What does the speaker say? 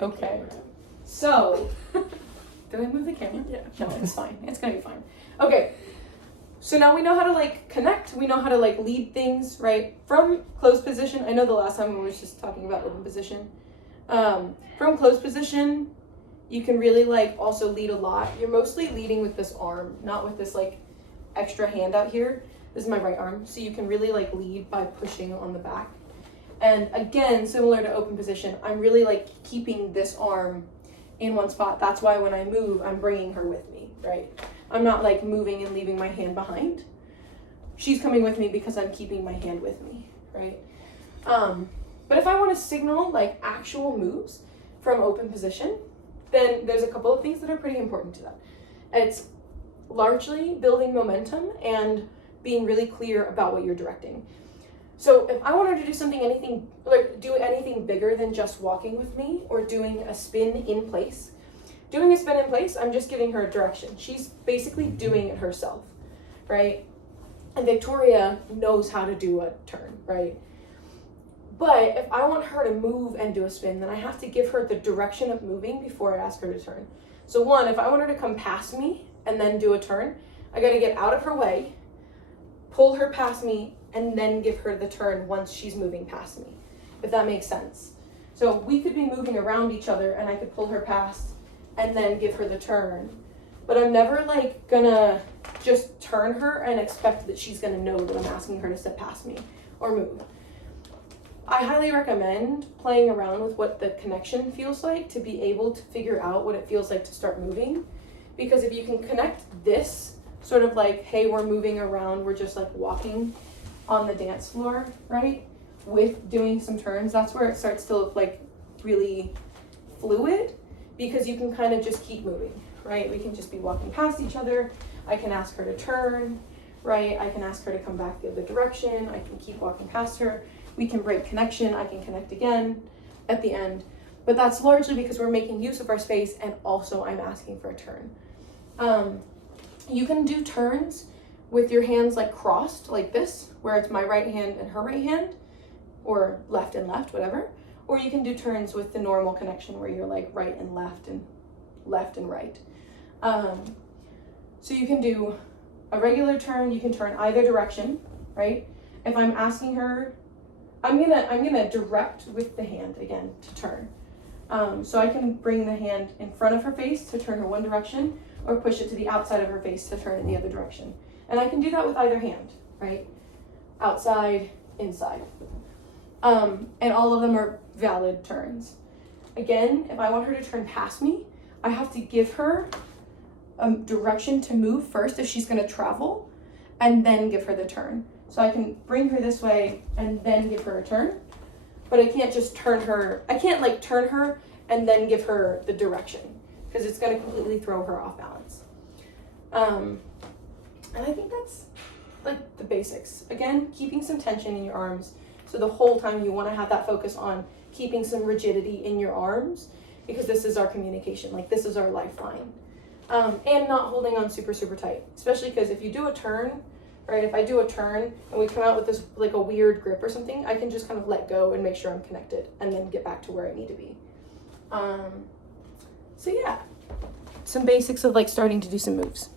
Okay. So, did I move the camera? Yeah. No, it's fine. It's gonna be fine. Okay. So now we know how to like connect. We know how to like lead things, right? From closed position. I know the last time we were just talking about open position. From closed position, you can really like also lead a lot. You're mostly leading with this arm, not with this like extra hand out here. This is my right arm. So you can really like lead by pushing on the back. And again, similar to open position, I'm really like keeping this arm in one spot. That's why when I move, I'm bringing her with me, right? I'm not like moving and leaving my hand behind. She's coming with me because I'm keeping my hand with me, right? But if I want to signal like actual moves from open position, then there's a couple of things that are pretty important to that. It's largely building momentum and being really clear about what you're directing. So if I want her to do do anything bigger than just walking with me or doing a spin in place, I'm just giving her a direction. She's basically doing it herself, right? And Victoria knows how to do a turn, right? But if I want her to move and do a spin, then I have to give her the direction of moving before I ask her to turn. So one, if I want her to come past me and then do a turn, I gotta get out of her way, pull her past me, and then give her the turn once she's moving past me, if that makes sense. So we could be moving around each other and I could pull her past and then give her the turn. But I'm never like gonna just turn her and expect that she's gonna know that I'm asking her to step past me or move. I highly recommend playing around with what the connection feels like to be able to figure out what it feels like to start moving. Because if you can connect this sort of like, hey, we're moving around, we're just like walking on the dance floor, right? With doing some turns, that's where it starts to look like really fluid because you can kind of just keep moving, right? We can just be walking past each other. I can ask her to turn, right? I can ask her to come back the other direction. I can keep walking past her. We can break connection. I can connect again at the end. But that's largely because we're making use of our space and also I'm asking for a turn. You can do turns with your hands like crossed like this, where it's my right hand and her right hand, or left and left, whatever. Or you can do turns with the normal connection where you're like right and left and right. So you can do a regular turn, you can turn either direction, right? If I'm asking her, I'm gonna direct with the hand again to turn. So I can bring the hand in front of her face to turn her one direction, or push it to the outside of her face to turn it the other direction. And I can do that with either hand, right? Outside, inside. And all of them are valid turns. Again, if I want her to turn past me, I have to give her a direction to move first if she's gonna travel, and then give her the turn. So I can bring her this way and then give her a turn, but I can't just turn her, I can't like turn her and then give her the direction because it's gonna completely throw her off balance. And I think that's like the basics. Again, keeping some tension in your arms. So the whole time you wanna have that focus on keeping some rigidity in your arms because this is our communication, like this is our lifeline. And not holding on super, super tight, especially because if you do a turn, right, if I do a turn and we come out with this like a weird grip or something, I can just kind of let go and make sure I'm connected and then get back to where I need to be. So yeah, some basics of like starting to do some moves.